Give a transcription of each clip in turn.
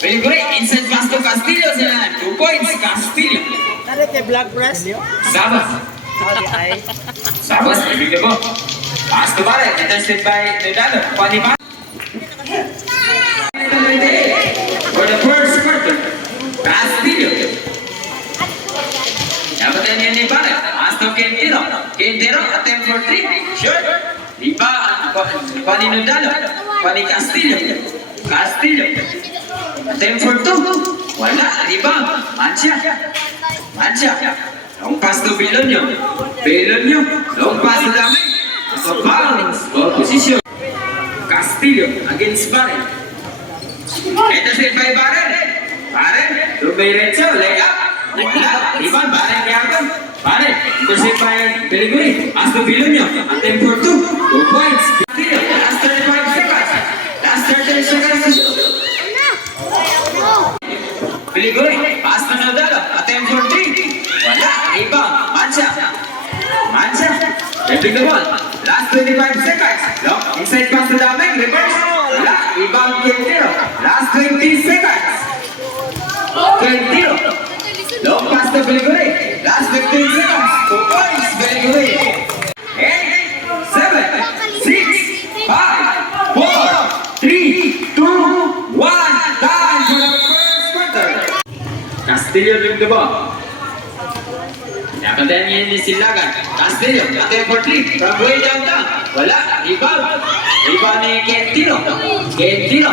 Very good. Inside pass to Castillo sila. 2 points, Castillo. Tara kay Black Press. Sabas. Saudi ay. Sabas, ibig na po. Pass to Barret. Intercepted by Nodalo. Paniba. For the first quarter, Castillo. Dapat yan ni Barret. Pass to Quintero. Quintero, attempt for 3. Short. Iba, pani Nodalo. Pani Castillo. Castillo. Attempt for 2. Wala. Iba. Mancha. Mancha. Long pass to Belonio. Belonio. Long pass to Dami. So bounce. Ball position. Castillo against Barret. Intercept by Barret. Barret. Ruberenzo. Layup. Wala. Iban. Barret yaman. Barret. Intercept by Beliguri. Pass to Belonio. Attempt for 2. 2 points. Castillo. Last 35 seconds. Last 30 seconds to shoot. Beliguri. Pass to Nodalo. Attempt for 3. Wala. Rebound. Mancha. Mancha. Taking the ball. Last 25 seconds. Long. Inside pass to Dameng. Reverse. Wala. Rebound Quintero. Last 20 seconds. Quintero. Long pass to Beliguri. Last 15 seconds. 2 points. Beliguri. 8, 7, 6, 5, 4, 3, 2, 1. Time for the first quarter. Castillo with the ball. Napatan niya ni Silagan. Castillo, attempt for 3. From way downtown. Wala. Rebound. Rebound ni Quintero. Quintero.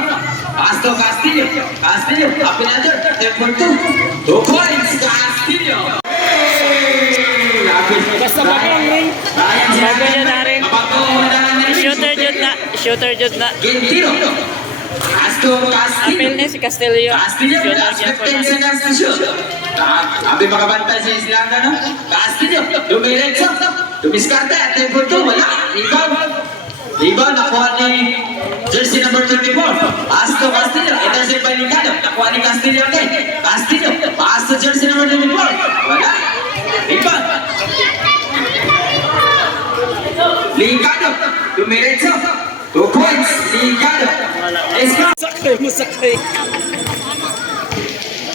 Pass to Castillo. Castillo. Up another. Attempt for 2. 2 points. Castillo. Basta ba lang rin? Bago yun na rin. Shooter jud na. Quintero. Pass to Castillo. Apel niya si Castillo. Castillo. Last 15 seconds to shoot. Abi makabantay sa Islanda, no? Castillo, Dumiretso, Dumiskarte, attempt for 2, wala. Rebound. Rebound, nakuha ni jersey number 24. Pass to Castillo, intercept by Ligado. Nakuha ni Castillo again. Castillo, pass to jersey number 24. Wala. Rebound. Ligado, Dumiretso. 2 points, Ligado. Let's go. Sakay mo sakay.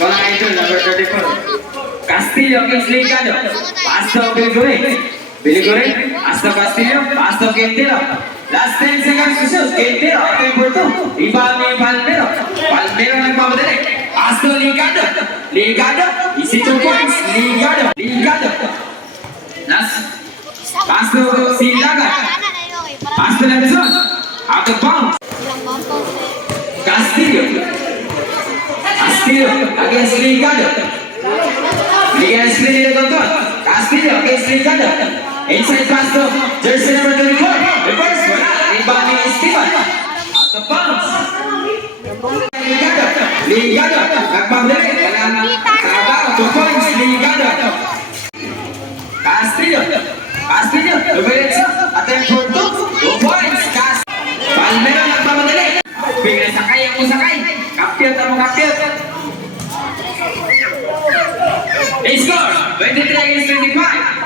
Mga idol, number 34. Castillo against Ligado. Pass to Beliguri. Beliguri. Pass to Castillo. Pass to Quintero. Last 10 seconds to shoot. Quintero. Attempt for 2. Rebound ni Palmero. Palmero nagmamadali. Pass to Ligado. Ligado. Easy 2 points. Ligado. Ligado. Last. Pass to Silagan. Pass to Nelson. Out of bounds. Castillo. Castillo against Ligado. Against Ligado. Castillo against Ligado. Inside pass to jersey number 24. Reverse. Rebound ni Esteban. Out of bounds. Ligado. Ligado. Nagpamdali. Trabaho. 2 points. Ligado. Castillo. Castillo. Luberetso. Attempt for 2. 2 points. Palmero nagpamdali. Bigla sakay ang musakay. Kapit ang kapit. They score 23 against 25.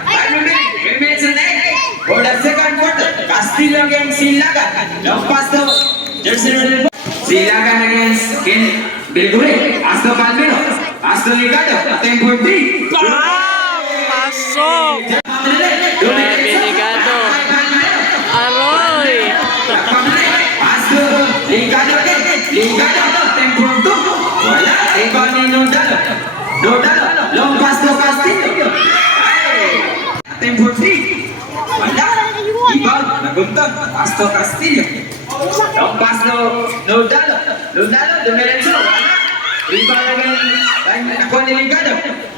Time remains an 8 for the second quarter. Castillo against Silagan. Long pass to jersey number 4. Silagan against Beliguri. Pass to Palmero. Pass to Ligado. Attempt for 3. Pasok! Ligado. Aroy! Pass to Ligado again. Ligado. Attempt for 2. Wala. Rebound ni Nodalo. Nodalo. Long pass to Castillo. Attempt for 3. Wala. Rebound. Naguntag. Pass to Castillo. Long pass to Nodalo. Nodalo. Dumiretso. Wala. Rebound again. Nakuha ni Ligado.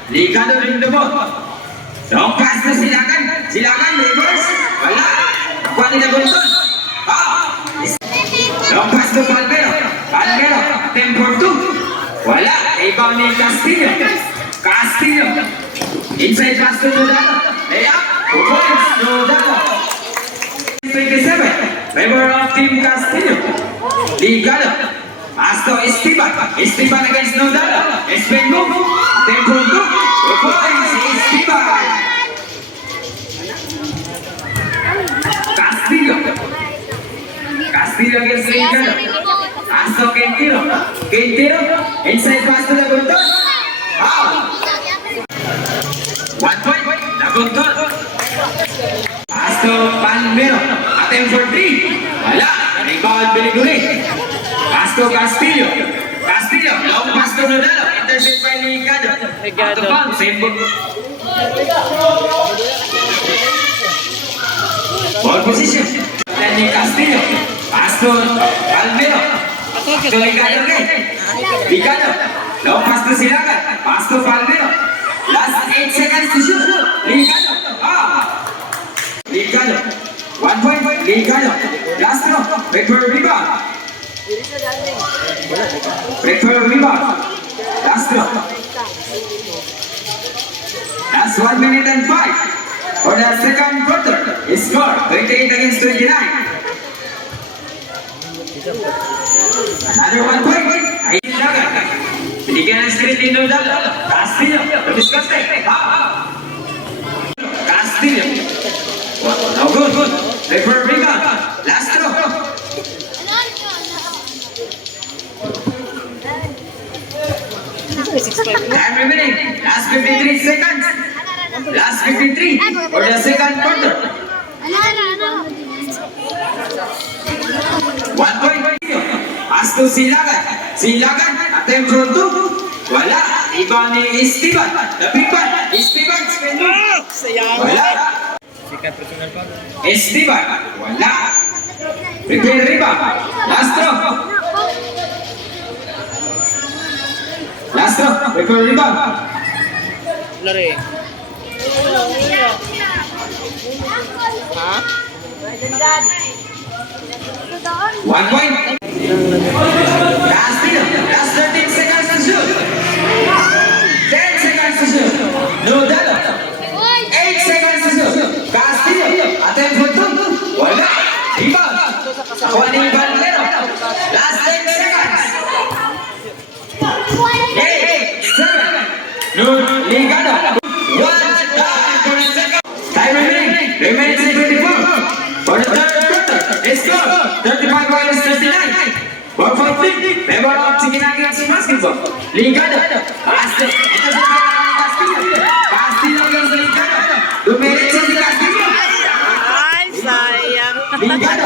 Ligado rin the ball. Long pass to Silagan. Silagan. Reverse. Wala. Nakuha ni Nagunton. Long pass to Palmero. Palmero. Attempt for 2. Wala. Rebound ni Castillo. Castillo. Inside pass to Nodalo. Layup. 2 points. Nodalo. 27. Member of Team Castillo. Ligado. Pass to Esteban. Esteban against Nodalo. Esteban move. Attempt for 2. 2 points. Esteban. Castillo. Castillo against Ligado. Pasto Quintero. Quintero. Inside pass to Lagunton. Out. 1 point. Lagunton. Pass to Palmero. Attempt for 3. Wala. Rebound Biliguri. Pass to Castillo. Castillo. Long pass to Nodalo. Intercept by Ligado. Ligado. Out of bounds. Same ball. Ball position. Then Castillo. Pass to Palmero. To Ligado again. Ligado. Long pass to Silaga. Pass to Palmero. Last 8 seconds to shoot. Ligado. Ligado. 1 point. Ligado. Last throw. Break for rebound. Break for rebound. Last throw. That's 1 minute and 5. For the second quarter. Score 28 against 29. Another 1 point. Silaga. Binigyan ng screen ni Nodal. Castillo. Discuss it. Castillo. No good. Break for rebound. Last throw. Time remaining. Last 53 seconds. Last 53 for the second quarter. 1 point. Pass to Silagan. Silagan. Attempt from 2. Wala. Iba ni Esteban. The big one. Esteban. Wala. Esteban. Wala. Prepare rebound. Last throw. Last throw. Prepare rebound. Lari. Ha? 1 point. Castillo. Last 13 seconds to shoot. 10 seconds to shoot. Nodal. 8 seconds to shoot. Castillo. Attempt for 2. Wala. Rebound. Nakuha ni Valero. Last 10 seconds. 8, 7. Ligado. 1 second. Time remaining. Remains in 24. For the third quarter. Score 35 minus 39. 1-point. Member of Chikinagi basketball. Ligado. Pass. Ito sa Castillo. Castillo against Ligado. Dumiretso si Castillo. Ay, sayang. Ligado.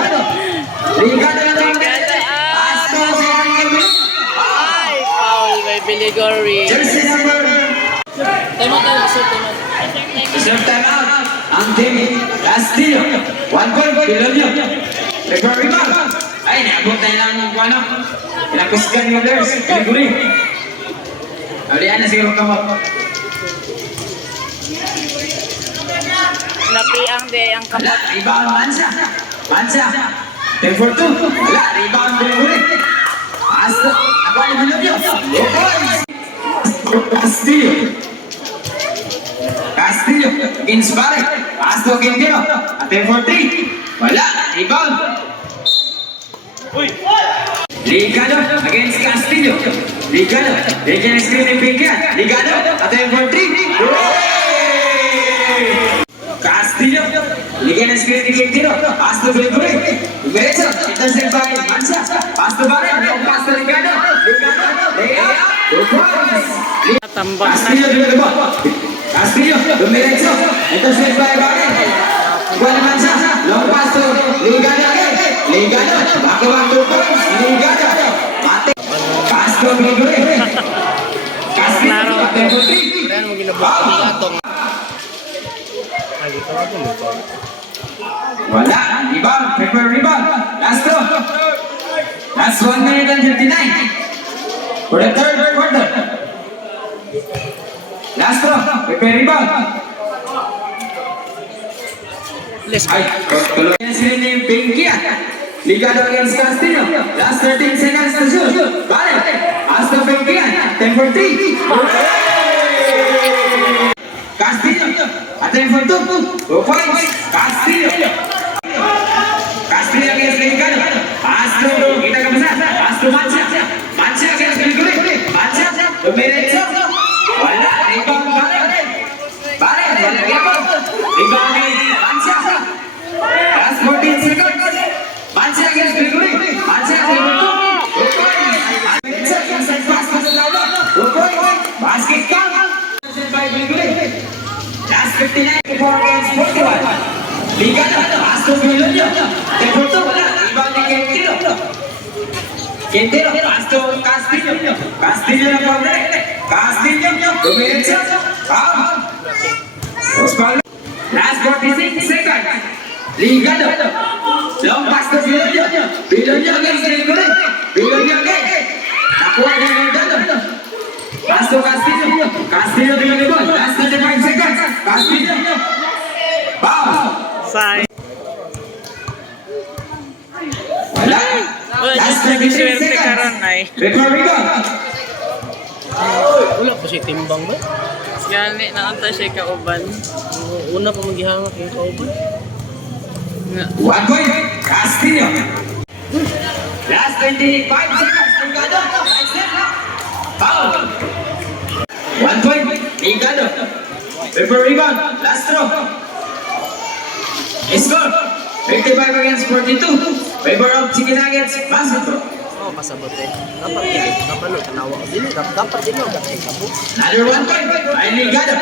Ligado na lang. Pass to si Castillo. Ay, foul by Biligori. Jersey number. Tama tayo, sir. Reserve time out. Ang team Castillo. 1 point. Bilonyo. Refer rebound. Ay, naabot na lang ng ano. Pinakusgan yung others. Biliguri. Alihan na siguro kamot. Napiang de ang Wala, kamot. rebound Mansa. Mansa. 10 for 2. Wala, rebound Biliguri. Hasta, ako ni Bilonyo. Castillo. Castillo against Barrett. Pass to Quintero. Attempt for 3. Wala, rebound. Ligado against Castillo. Ligado. They can screen in Pinkian. Ligado. Attempt for 3. Castillo. Ligado and screen in Quintero. Pass to Biliguri. Derecho. Intercept by Mansa. Pass to Barrett. Pass to Ligado. Ligado. Layup. 2 points. Tambak na. Castillo dulu ke bawah. Castillo, Domirenzo, intercept by Barret. Buat Mansa, long pass to Ligado. Ligado, back 2 points. Ligado, mati. Pass to Biliguri. Castillo, tempo 3. Wala, rebound, prepare rebound. Last throw. That's 1 minute and 59. For the third quarter. Last throw, prepare rebound. Let's go. Ay, kalau yang sini ni Pinkia. Ligado against Castillo. Last 13 seconds to shoot. Balik. Asta Pinkia. 10 for 3. Castillo. Attempt for 2. 2 points. Castillo. Castillo against Ligado. Pass to kita ke besar. Pass to Mansa. Mansa against Biliguri. Mansa. Domirenzo. Wala. Rebound balik. Balik. Rebound. Rebound Mansa. Last 14 seconds. Mansa against Biliguri. Mansa against Biliguri. Castillo. Tempo 2, wala. Rebound ni Quintero. Quintero, pass to Castillo. Castillo na pabalik. Castillo, dumiretso. Osvaldo. Last 46 seconds. Ligado. Long pass to Vilonyo. Vilonyo against Gregory. Vilonyo again. Nakuha niya ng Dalo. Pass to Castillo. Castillo dengan the ball. Last 35 seconds. Castillo. Foul. Say. Wala. Wala Last dyan 33 swerte seconds. karon ay. Recovery goal. Wala pa siya timbang ba? Gani na anta siya kauban. Una pa maghihangat yung kauban. Nga. 1 point. Castillo. Last 25 seconds. Ligado. Foul. 1 point. Ligado. Referee rebound. Last throw. Score. 55 against 42. Favor of Chicken Nuggets. Basketball. Oh, pasabot eh. Dapat din. Dapat tanawa ko din. Dapat din ako. Dapat ikabo. Another 1 point. Ay Ligado.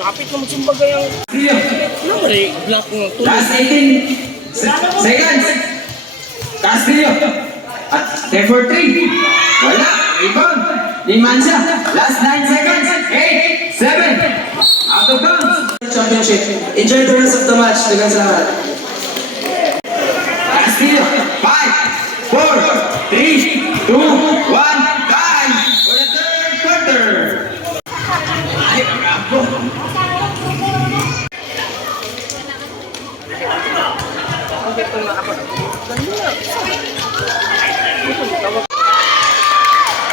Kapit na magsimbaga yung... Castillo. Ano ba rin? Block mo. Last 18 seconds. Castillo. At 10 for 3. Wala. Rebound. Ni Mansa. Last 9 seconds. 8, 7. Out of bounds. Championship. Enjoy the rest of the match dengan selamat. Castillo. 5, 4, 3, 2, 1. Time for the third quarter. Ay, bravo.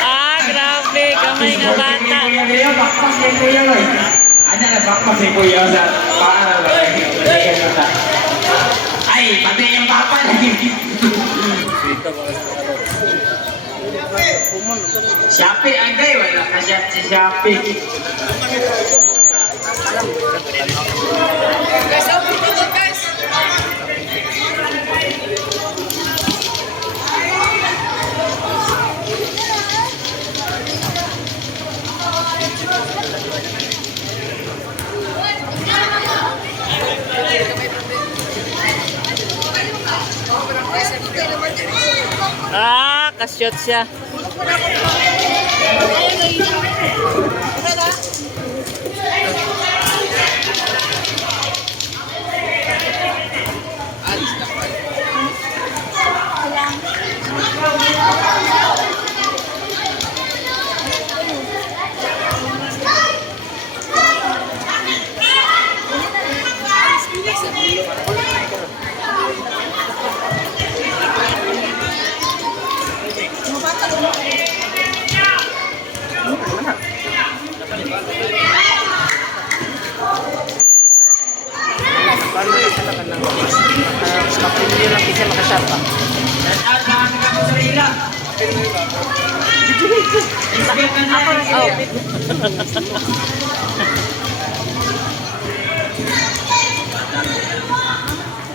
Ah, grabe. Gamay nga bata. Bakpak kay Kuya Roy. Ano na bakpak si Kuya sa paano ba? Ay, pati yung papa na. Shopee agay, wala ka siya si Shopee. Ah, kasyot siya. Kapit lang kasi makashot pa. At ang kamu sa ila.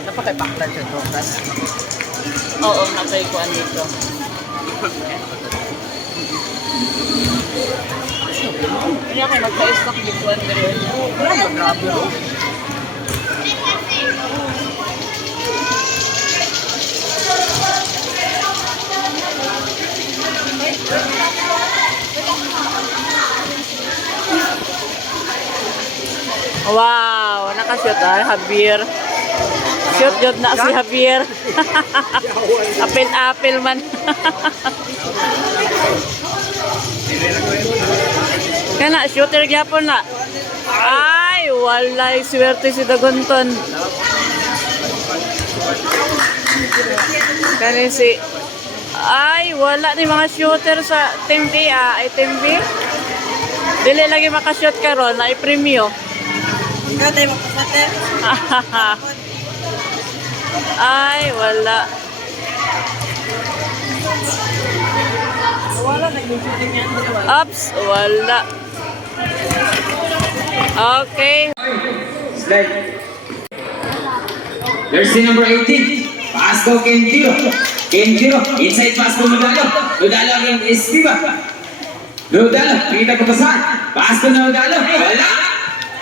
Dapat kay paklan siya to. Oo, nakaikuan dito. Kaya kayo magka-stock dikuan ka rin. Grabe oh. Wow, nakashoot Javier. Shoot job na si Javier. Apil-apil man. Kana shooter gyapon na. Ay, walay swerte si Dagonton. Kani si ay, wala ni mga shooter sa Team A, ay Team B. Dili lagi makashoot karon na i-premyo. Ay, wala. Ups, wala. Okay. Slide. Jersey number 18. Pass to Quintero. Quintero. Inside pass to Nudalo. Nudalo against Estiva. Nudalo. Kita ko pasahan. Pass to Nudalo. Wala.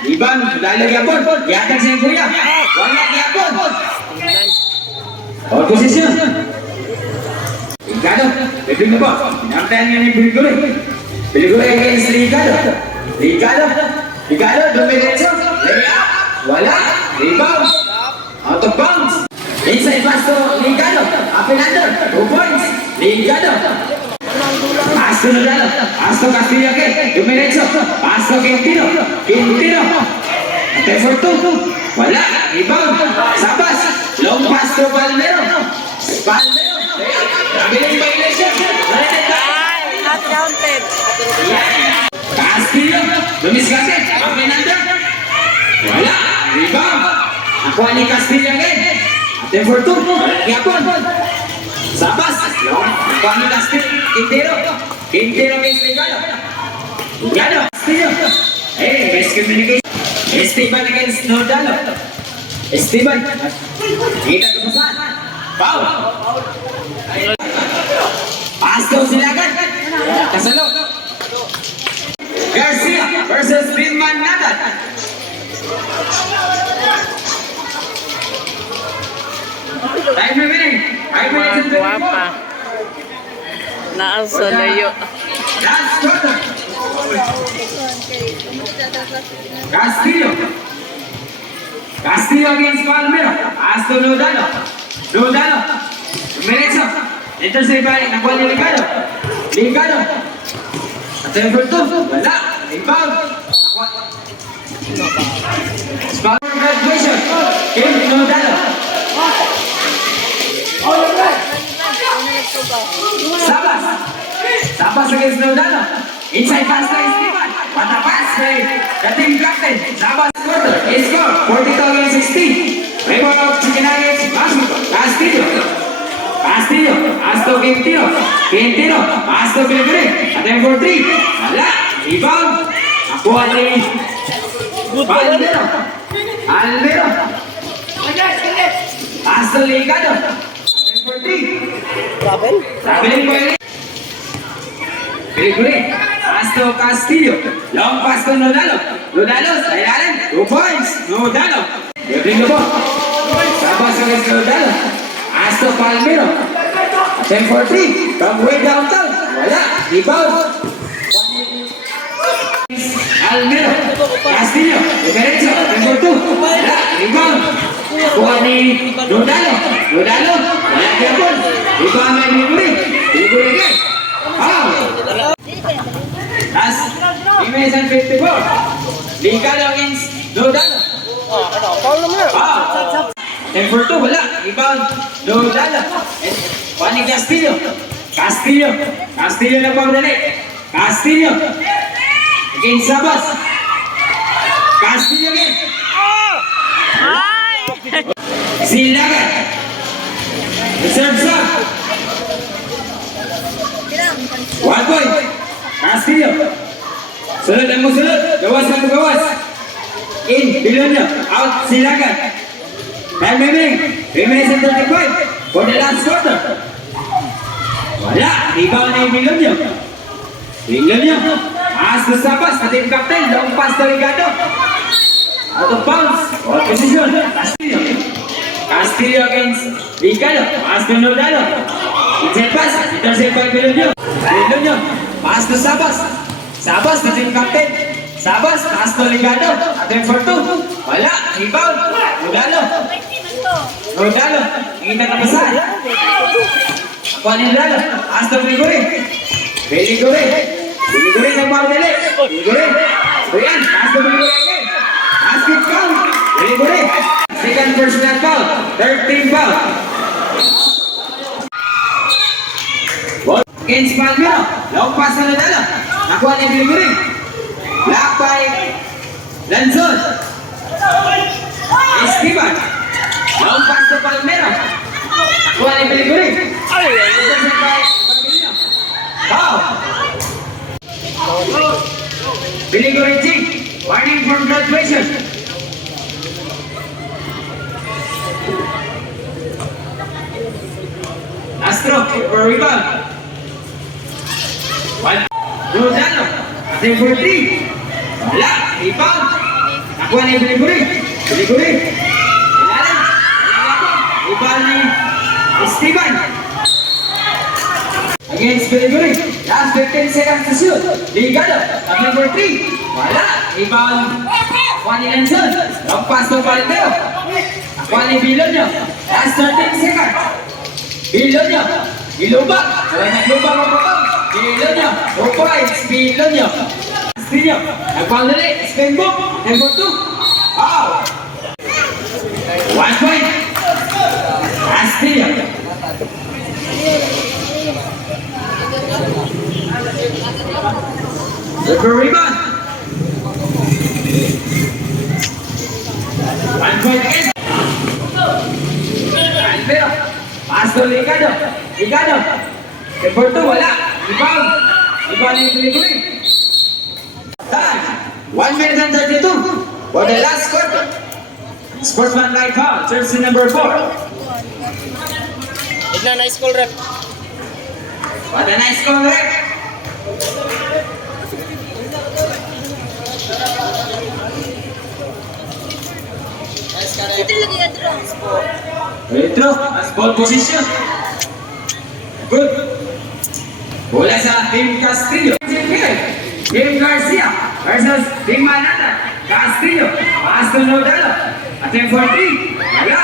Iban. Nudalo gyapon. Yatag sa kuya. Wala gyapon. Hold position. Ligado. Bibig na po. Pinamtayan niya ni Biliguri. Biliguri against Ligado. Ligado. Ligado. Domination. Lay up. Wala. Rebound. Out of bounds. Inside pass to Ligado. Up and under. 2 points. Ligado. Pass to Nodalo. Pass to Castillo again. Domination. Pass to Quintino. Quintino. Attempt for 2. Wala. Rebound. Sabas. Long pass to Palmero. Palmero. Rabiling violation. Ay, not counted. Castillo. Lumiskate. Up and under. Wala. Rebound. Nakuha ni Castillo again. Attempt for 2. Yapon. Sabas. Nakuha ni Castillo. Quintero. Quintero against Ligado. Ligado. Castillo. Hey, miscommunication. Esteban against Nodalo. Esteban. Kita kepesan. Foul. Pasto silakan. Kasalo. Garcia versus Binman Nadat. Time remaining. 5 minutes and 24. Guwapa. Naasa layo. Last quarter. Castillo. Castillo against Palmero. Pasto Nodalo. Nodalo. Merezo. Intercept by nakuha ni Ligado. Ligado. Attempt for 2. Wala. Rebound. Spot for graduation. Kim Nodalo. Sabas. Sabas against Nodalo. Inside pass to Esteban. What a pass by the team captain. Sabas quarter. He scored 42-16. Rebound of Chicken Nuggets. Basketball. Castillo. Castillo. Pasto Quintino. Quintino. Pasto Biliguri. Attempt for 3. Wala. Rebound. Nakuha ni Palmero. Palmero. Pasto Ligado. Attempt for 3. Traveling violation. Biliguri. Pasto Castillo. Long pass to Nodalo. Nodalo. Sa ilalim. 2 points. Nodalo. Dribbling the ball. Sabas against Nodalo. Pasto Palmero. Attempt for 3. From way downtown. Wala. Rebound. Palmero. Castillo. Derecho. Attempt for 2. Wala. Rebound. Kuha ni Nodalo. Nodalo. Wala diapon. Rebound by Biliguri. Biliguri again. Foul. Last 3 minutes and 54. Ligado against Nodalo. Foul naman. Foul. Attempt for 2. Wala. Rebound. Nodalo. Kuha ni Castillo. Castillo. Castillo na pagdali. Castillo. Against Sabas. Castillo again. Ay! Silagan. Reserve shot. 1 point. Castillo. Sunod ang musunod. Gawas ang gawas. In. Bilonyo. Out. Silagan. Time remaining. 3 minutes and 35 for the last quarter. Wala. Rebound na yung Bilonyo. Bilonyo. Pass to Sabas. Ating captain. Long pass to Ligado. Out of bounds. All position. Castillo. Castillo against Ligado. Pass to Nodalo. Inside pass. Intercept by Bilonyo. Bilonyo. Pass to Sabas. Sabas to team captain. Sabas. Pass to Ligado. Attempt for 2. Wala. Rebound. Nodalo. Nodalo. Ingin na kapasan. Kuha ni Nodalo. Pass to Biliguri. Biliguri. Biliguri nagmamdali. Biliguri. Ayan. Pass to Biliguri again. Basket count. Biliguri. Second personal foul. Third team foul. Ball against Palmero. Long pass na Nodalo. Nakuha ni Biliguri. Block by Lanzon. Esteban. Long pass to Palmero. Nakuha ni Biliguri. Intercept by Pagilio. Foul. Biliguri Jing. Warning for graduation. Astro for rebound. 1. Rodano. Attempt for 3. Wala. Rebound. Nakuha ni Biliguri. Biliguri. Ilalim. Rebound ni Esteban. Against Gregory. Last 15 seconds to shoot. Ligado. At number 3. Wala. Rebound. Juan Lanzon. Long pass to Palmeo. Juan Bilonyo. Last 13 seconds. Bilonyo. Ilubak. Wala naglubak ang kapag. Bilonyo. 2 points. Bilonyo. Castillo. Nagpang ulit. Spin book. Number 2. Wow. 1 point. Castillo. Super rebound. 1 point again. Alvero. Pass to Ligado. Ligado. Number 2, wala. Rebound. Rebound yung Gregory. Time. 1 minute and 32 for the last quarter. Sportsman like foul. Jersey number 4. Igna, nice call, rep. What a nice call, Rep. Retro, as ball position. Good. Bola sa Team Castillo. Team Garcia versus Team Manata. Castillo, pass to Nodalo. Attempt for 3. Wala.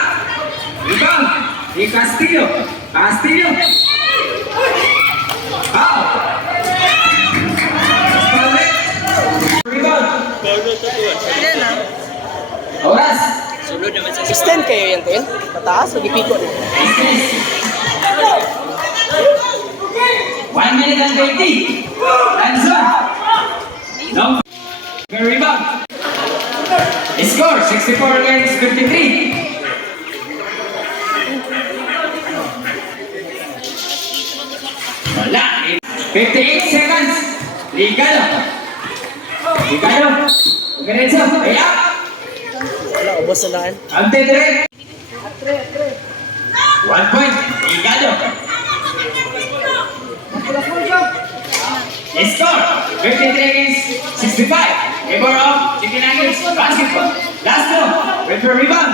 Rebound. Team Castillo. Castillo. Foul. Rebound. Oras. Extend kayo yan, Tin. Pataas, magipiko na. 1 minute and 20. Lanzon. Long. Rebound. Score 64 against 53. Wala. 58 seconds. Ligado. Ligado. Diretso. Kaya. Wala, ubos na lang. Ante 3. 1 point. Ligado. Score 53 against 65. Favor of Chicken Nuggets basketball. Last one. Wait for rebound.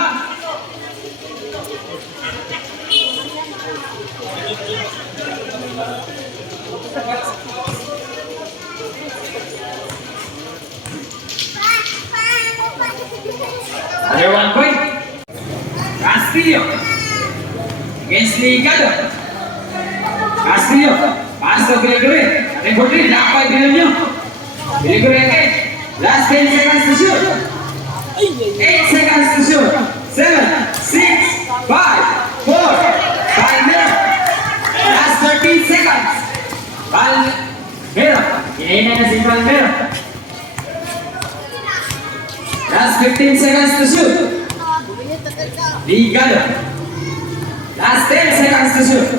Another 1 point. Castillo against Ligado. Castillo. Pass to Gregory. Attempt for 3. Lock by Bilonyo. Gregory again. Last 10 seconds to shoot. 8 seconds to shoot. 7, 6, 5, 4, 5 minutes. Last 13 seconds. Palmero. Hinihina na si Palmero. Last 15 seconds to shoot. Ligado. Last 10 seconds to shoot.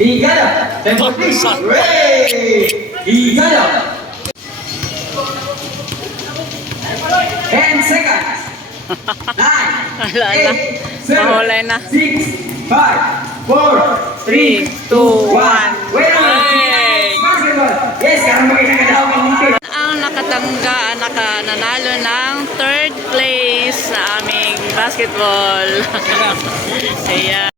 Ligado. Tempo 3. Ligado. 10 seconds. 9, Wala na. 8, 7, Mahulay na. 6, 5, 4, 3, 2, 1. Wait a minute. Basketball. Yes, karang makita ka daw ng munti. Ang nanalo ng third place sa aming basketball. Ayan.